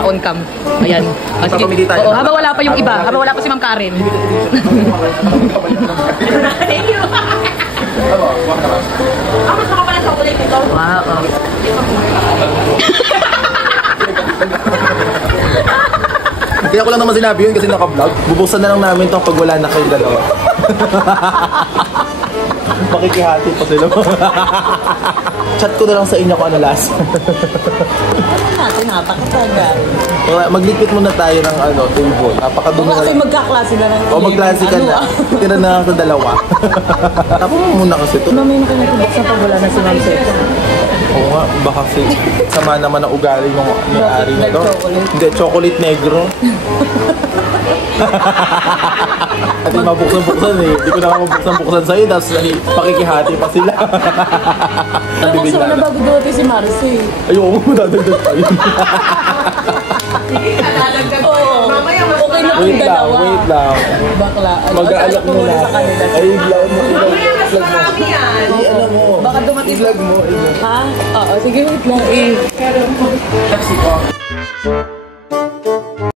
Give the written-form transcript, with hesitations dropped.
naka-on cam. Ayan. Sige. Oo, habang wala pa yung iba. Habang wala pa si Ma'am Karen. Thank you. Mas ka pala sa ulit ito. Wow. Kaya ko lang naman sinabi yun kasi naka-vlog. Bubuksan na lang namin ito pag wala na kayong dalawa. Makikihati pa sila. Chat ko na lang sa inyo kung ano last. Natin napakatagal. Maglikpit muna tayo ng table. Napakadumi na lang. Kasi magkaklase na lang. O magklase ka na. Tira na lang sa dalawa. Tapos mo muna kasi ito. Mamay na kayo buksan pag wala na si Ma'am Seto. Oo nga, baka kasi sama naman ang ugali ng may-ari na to. Hindi, chocolate negro. At yung mabuksan-buksan eh. Hindi ko na mabuksan-buksan sa'yo, tapos pakikihati pa sila. Tapos wala bago dumating si Marcy. Ayoko mo, dadagdag pa yun. Oo. Okay na kung dalawa. Wait lang. Bakla. Mag-aalok mo na. Ay, vlog mo. Marami yan. Ano mo? Baka dumating. Vlog mo. Ha? Oo, sige, wait lang.